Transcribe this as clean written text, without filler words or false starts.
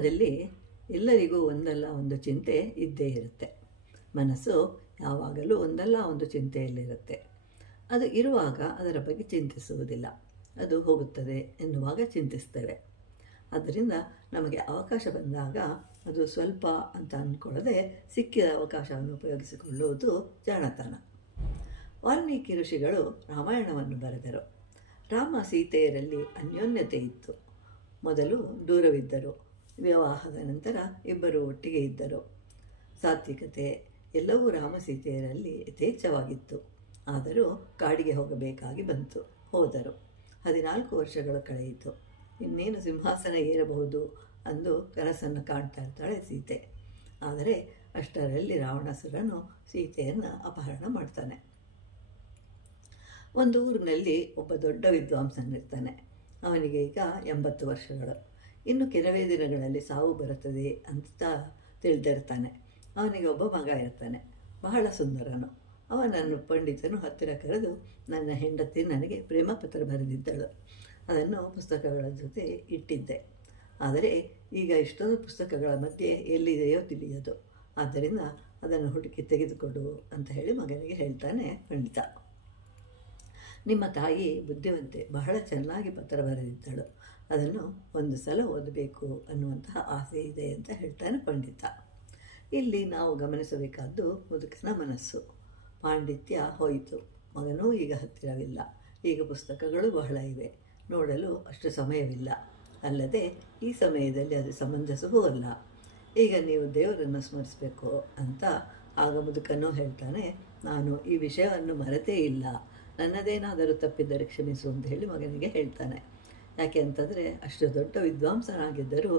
ಜೀವನದಲ್ಲಿ ಎಲ್ಲರಿಗೂ ಒಂದಲ್ಲ ಒಂದು ಚಿಂತೆ ಇದ್ದೇ ಇರುತ್ತೆ. ಮನಸ್ಸು ಯಾವಾಗಲೂ ಒಂದಲ್ಲ ಒಂದು ಚಿಂತೆಯಲ್ಲಿರುತ್ತೆ. ಅದು ಇರುವಾಗ ಅದರ ಬಗ್ಗೆ ಚಿಂತಿಸುವುದಿಲ್ಲ, ಅದು ಹೋಗುತ್ತದೆ ಎನ್ನುವಾಗ ಚಿಂತಿಸ್ತೇವೆ. ಆದ್ದರಿಂದ ನಮಗೆ ಅವಕಾಶ ಬಂದಾಗ ಅದು ಸ್ವಲ್ಪ ಅಂತ ಅಂದ್ಕೊಳ್ಳದೆ ಸಿಕ್ಕಿದ ಅವಕಾಶವನ್ನು ಉಪಯೋಗಿಸಿಕೊಳ್ಳುವುದು ಜಾಣತನ. ವಾಲ್ಮೀಕಿ ಋಷಿಗಳು ರಾಮಾಯಣವನ್ನು ಬರೆದರು. ರಾಮ ಸೀತೆಯರಲ್ಲಿ ಅನ್ಯೋನ್ಯತೆ ಇತ್ತು. ಮೊದಲು ದೂರವಿದ್ದರು, ವಿವಾಹದ ನಂತರ ಇಬ್ಬರು ಒಟ್ಟಿಗೆ ಇದ್ದರು. ಸಾತ್ವಿಕತೆ ಎಲ್ಲವೂ ರಾಮ ಸೀತೆಯರಲ್ಲಿ ಯಥೇಚ್ಛವಾಗಿತ್ತು. ಆದರೂ ಕಾಡಿಗೆ ಹೋಗಬೇಕಾಗಿ ಬಂತು. ಹೋದರು. 14 ವರ್ಷಗಳು ಕಳೆಯಿತು. ಇನ್ನೇನು ಸಿಂಹಾಸನ ಏರಬಹುದು ಅಂದು ಕನಸನ್ನು ಕಾಣ್ತಾ ಇರ್ತಾಳೆ ಸೀತೆ. ಆದರೆ ಅಷ್ಟರಲ್ಲಿ ರಾವಣಾಸುರನು ಸೀತೆಯನ್ನು ಅಪಹರಣ ಮಾಡ್ತಾನೆ. ಒಂದು ಊರಿನಲ್ಲಿ ಒಬ್ಬ ದೊಡ್ಡ ವಿದ್ವಾಂಸನಿರ್ತಾನೆ. ಅವನಿಗೆ ಈಗ 80 ವರ್ಷಗಳು. ಇನ್ನು ಕೆಲವೇ ದಿನಗಳಲ್ಲಿ ಸಾವು ಬರುತ್ತದೆ ಅಂತ ತಿಳಿದಿರ್ತಾನೆ. ಅವನಿಗೆ ಒಬ್ಬ ಮಗ ಇರ್ತಾನೆ, ಬಹಳ ಸುಂದರನು. ಅವನನ್ನು ಪಂಡಿತನು ಹತ್ತಿರ ಕರೆದು, ನನ್ನ ಹೆಂಡತಿ ನನಗೆ ಪ್ರೇಮ ಪತ್ರ ಬರೆದಿದ್ದಳು, ಅದನ್ನು ಪುಸ್ತಕಗಳ ಜೊತೆ ಇಟ್ಟಿದ್ದೆ. ಆದರೆ ಈಗ ಇಷ್ಟೊಂದು ಪುಸ್ತಕಗಳ ಮಧ್ಯೆ ಎಲ್ಲಿದೆಯೋ ತಿಳಿಯದು. ಆದ್ದರಿಂದ ಅದನ್ನು ಹುಡುಕಿ ತೆಗೆದುಕೊಡು ಅಂತ ಹೇಳಿ ಮಗನಿಗೆ ಹೇಳ್ತಾನೆ ಪಂಡಿತ. ನಿಮ್ಮ ತಾಯಿ ಬುದ್ಧಿವಂತೆ, ಬಹಳ ಚೆನ್ನಾಗಿ ಪತ್ರ ಬರೆದಿದ್ದಳು, ಅದನ್ನು ಒಂದು ಸಲ ಓದಬೇಕು ಅನ್ನುವಂತಹ ಆಸೆ ಇದೆ ಅಂತ ಹೇಳ್ತಾನೆ ಪಂಡಿತ. ಇಲ್ಲಿ ನಾವು ಗಮನಿಸಬೇಕಾದ್ದು ಮುದುಕನ ಮನಸ್ಸು. ಪಾಂಡಿತ್ಯ ಹೋಯಿತು, ಮಗನೂ ಈಗ ಹತ್ತಿರವಿಲ್ಲ. ಈಗ ಪುಸ್ತಕಗಳು ಬಹಳ ಇವೆ, ನೋಡಲು ಅಷ್ಟು ಸಮಯವಿಲ್ಲ. ಅಲ್ಲದೆ ಈ ಸಮಯದಲ್ಲಿ ಅದು ಸಮಂಜಸವೂ ಅಲ್ಲ. ಈಗ ನೀವು ದೇವರನ್ನು ಸ್ಮರಿಸಬೇಕು ಅಂತ. ಆಗ ಮುದುಕನೂ ಹೇಳ್ತಾನೆ, ನಾನು ಈ ವಿಷಯವನ್ನು ಮರೆತೇ ಇಲ್ಲ, ನನ್ನದೇನಾದರೂ ತಪ್ಪಿದ್ದರೆ ಕ್ಷಮಿಸು ಅಂತ ಹೇಳಿ ಮಗನಿಗೆ ಹೇಳ್ತಾನೆ. ಯಾಕೆ ಅಂತಂದರೆ ಅಷ್ಟು ದೊಡ್ಡ ವಿದ್ವಾಂಸನಾಗಿದ್ದರೂ